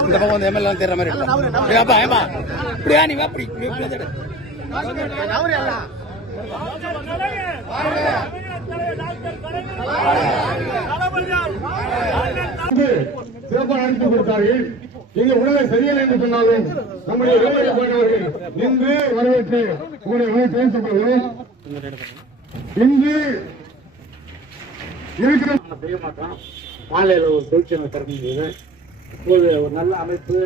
இந்த பக்கம் வந்து எம்எல்ஏ தேர்ற மாதிரி எடுக்கலாம். ஏப்பா ஏப்பா இப்படியா நீ சிறப்பாக அழைத்து கொடுத்தார்கள் இங்கு உடலை சரியில்லை என்று சொன்னாலும் நம்முடைய வேலையை போன்றவர்கள் நின்று வரவேற்று உங்களுடைய உணவை இன்று இருக்கிற செய்ய மாட்டோம் மாலையில் ஒரு தொழிற்சங்க திறந்தது இப்போது ஒரு நல்ல அமைப்பு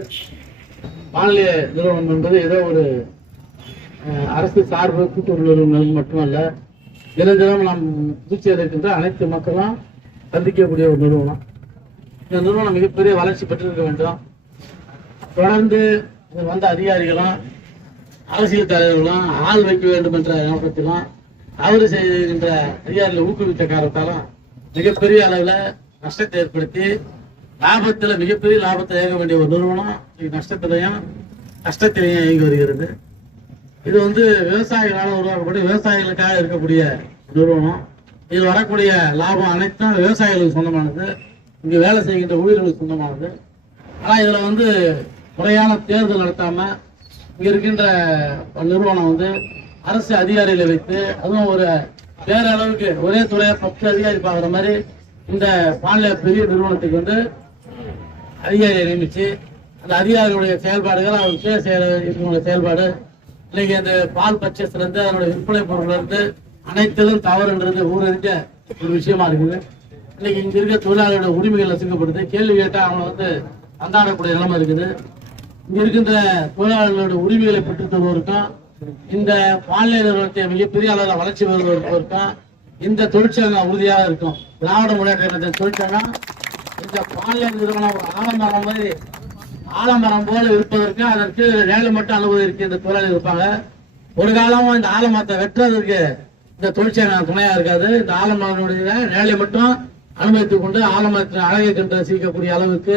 மாநில நிறுவனம் என்பது ஏதோ ஒரு அரசு சார்பு கூட்டுறவு நிறுவனம் மட்டுமல்ல தினம் தினம் நாம் புதுச்சேரி இருக்கின்ற அனைத்து மக்களும் சந்திக்கக்கூடிய ஒரு நிறுவனம். இந்த நிறுவனம் மிகப்பெரிய வளர்ச்சி பெற்றிருக்க வேண்டும். தொடர்ந்து இதில் வந்த அதிகாரிகளும் அரசியல் தலைவர்களும் ஆள் வைக்க வேண்டும் என்ற நோக்கத்திலும் அவர் செய்கின்ற அதிகாரிகளை ஊக்குவித்த காரணத்தாலும் மிகப்பெரிய அளவில் நஷ்டத்தை ஏற்படுத்தி லாபத்தில் மிகப்பெரிய லாபத்தை இயங்க வேண்டிய ஒரு நிறுவனம் இன்னைக்கு நஷ்டத்திலையும் கஷ்டத்திலையும் இயங்கி வருகிறது. இது வந்து விவசாயிகளால் உருவாக்கக்கூடிய விவசாயிகளுக்காக இருக்கக்கூடிய நிறுவனம். இது வரக்கூடிய லாபம் அனைத்தும் விவசாயிகளுக்கு சொந்தமானது. இங்கே வேலை செய்கின்ற ஊழியர்களுக்கு சொந்தமானது. ஆனால் இதில் வந்து முறையான தேர்தல் நடத்தாமல் இங்கே இருக்கின்ற நிறுவனம் வந்து அரசு அதிகாரிகளை வைத்து அதுவும் ஒரு வேற அளவுக்கு ஒரே துறையை பத்து அதிகாரி பார்க்குற மாதிரி இந்த மாநில பெரிய நிறுவனத்துக்கு வந்து அதிகாரியை நியமிச்சு அந்த அதிகாரிகளுடைய செயல்பாடுகள் அவர் சுய செயலுடைய செயல்பாடு இன்னைக்கு அந்த பால் பர்ச்சேஸ்ல இருந்து அதனுடைய விற்பனை பொருள்ல இருந்து அனைத்திலும் தவறுன்றது ஊரறிஞ்ச ஒரு விஷயமா இருக்குது. இன்னைக்கு இங்க இருக்க தொழிலாளர்களோட உரிமைகள் நசுக்கப்படுது கேள்வி கேட்டா அவங்க வந்து அந்தாடக்கூடிய நிலைமை இருக்குது. இங்க இருக்கின்ற தொழிலாளர்களோட உரிமைகளை பெற்றுத் தருவதற்கும் இந்த பாலியல் நிறுவனத்தை மிகப்பெரிய அளவில் வளர்ச்சி பெறுவதற்கும் இந்த தொழிற்சங்கம் உறுதியாக இருக்கும். திராவிட முன்னேற்ற தொழிற்சங்கம் இந்த பாலியல் நிறுவனம் ஒரு ஆலமரம் மாதிரி ஆலமரம் போல இருப்பதற்கு அதற்கு நேழு மட்டும் அனுபவிக்கு இந்த தொழிலாளி இருப்பாங்க. ஒரு காலமும் இந்த ஆலமரத்தை வெட்டுறதுக்கு இந்த தொழிற்சங்கம் துணையா இருக்காது. இந்த ஆலமரனுடைய நேழை மட்டும் அனுமதித்துக் கொண்டு ஆலமரத்தின் அழகை கண்டு ரசிக்கக்கூடிய அளவுக்கு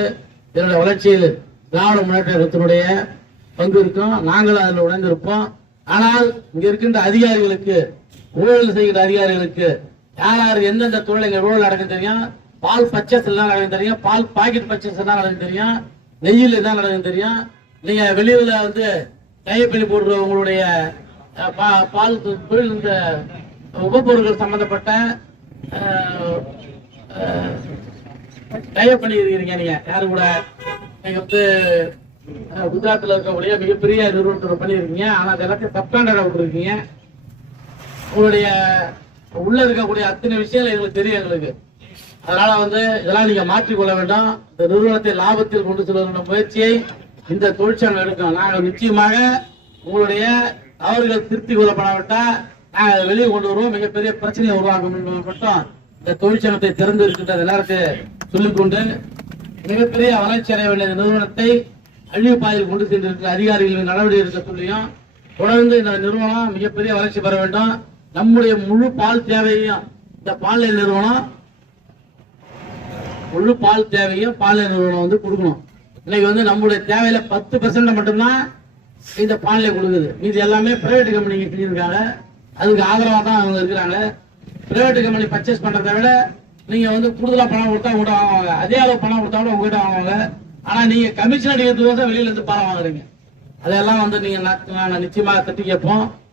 இதனுடைய வளர்ச்சியில் திராவிட முன்னேற்ற கழகத்தினுடைய பங்கு இருக்கும். நாங்களும் அதில் உடைந்திருப்போம். ஆனால் இங்க இருக்கின்ற அதிகாரிகளுக்கு ஊழல் செய்கிற அதிகாரிகளுக்கு யார் யார் எந்தெந்த தொழில் இங்க ஊழல் நடக்கும் தெரியும்? பால் பர்ச்சேஸ் எல்லாம் நடக்கும் தெரியும்? பால் பாக்கெட் பச்சஸ் எல்லாம் நடக்கும் தெரியும்? நெய்யில் என்ன நடக்கும் தெரியும்? நீங்க வெளியில வந்து கையப்பள்ளி போடுற உங்களுடைய பா- பால் தொழில் இந்த உபப்பொருட்கள் சம்பந்தப்பட்ட அஹ், அஹ், டைப் பண்ணி இருக்கிறீங்க நீங்க யாரு கூட? நீங்க வந்து குஜராத்தில் இருக்கக்கூடிய மிகப்பெரிய நிறுவனத்தில் பண்ணியிருக்கீங்க. ஆனால் அது எல்லாத்தையும் சப்காண்டா விட்டுருக்கீங்க உங்களுடைய உள்ள இருக்கக்கூடிய அத்தனை விஷயங்கள் எங்களுக்கு தெரியும் எங்களுக்கு. அதனால வந்து இதெல்லாம் நீங்க மாற்றிக்கொள்ள வேண்டாம். இந்த நிறுவனத்தை லாபத்தில் கொண்டு செல்வதற்கான முயற்சியை இந்த தொழிற்சங்கம் எடுக்கணும் நாங்கள் நிச்சயமாக உங்களுடைய தவறுகள் திருத்தி கொள்ளப்படாவிட்டால் நாங்கள் அதை வெளியே கொண்டு வருவோம். மிகப்பெரிய பிரச்சனையை உருவாக்கும் என்பதை மட்டும் இந்த தொழிற்சங்கத்தை திறந்து இருக்கின்றது எல்லாருக்கு சொல்லிக்கொண்டு மிகப்பெரிய வளர்ச்சி அடைய வேண்டிய நிறுவனத்தை அழிவு பாதையில் கொண்டு சென்றிருக்கிற அதிகாரிகளின் நடவடிக்கை எடுக்க சொல்லியும் தொடர்ந்து இந்த நிறுவனம் மிகப்பெரிய வளர்ச்சி பெற வேண்டும். நம்முடைய முழு பால் தேவையையும் இந்த பால்நிலை நிறுவனம் முழு பால் தேவையும் பால்நிலை நிறுவனம் வந்து கொடுக்கணும். இன்னைக்கு வந்து நம்மளுடைய தேவையில பத்து பெர்சன்ட் மட்டும்தான் இந்த பால்நிலை கொடுக்குது. இது எல்லாமே பிரைவேட் கம்பெனிக்கு செஞ்சிருக்காங்க. அதுக்கு ஆதரவாக தான் அவங்க இருக்கிறாங்க. பிரைவேட் கம்பெனி பர்ச்சேஸ் பண்றதை விட நீங்க வந்து கூடுதலா பணம் கொடுத்தா கூட வாங்குவாங்க. அதே அளவு பணம் கொடுத்தா கூட உங்ககிட்ட வாங்குவாங்க. ஆனா நீங்க கமிஷன் அடிக்கிறதுக்கு வெளியில இருந்து பணம் வாங்குறீங்க. அதெல்லாம் வந்து நீங்க நிச்சயமா நான் நிச்சயமாக தட்டி கேட்போம்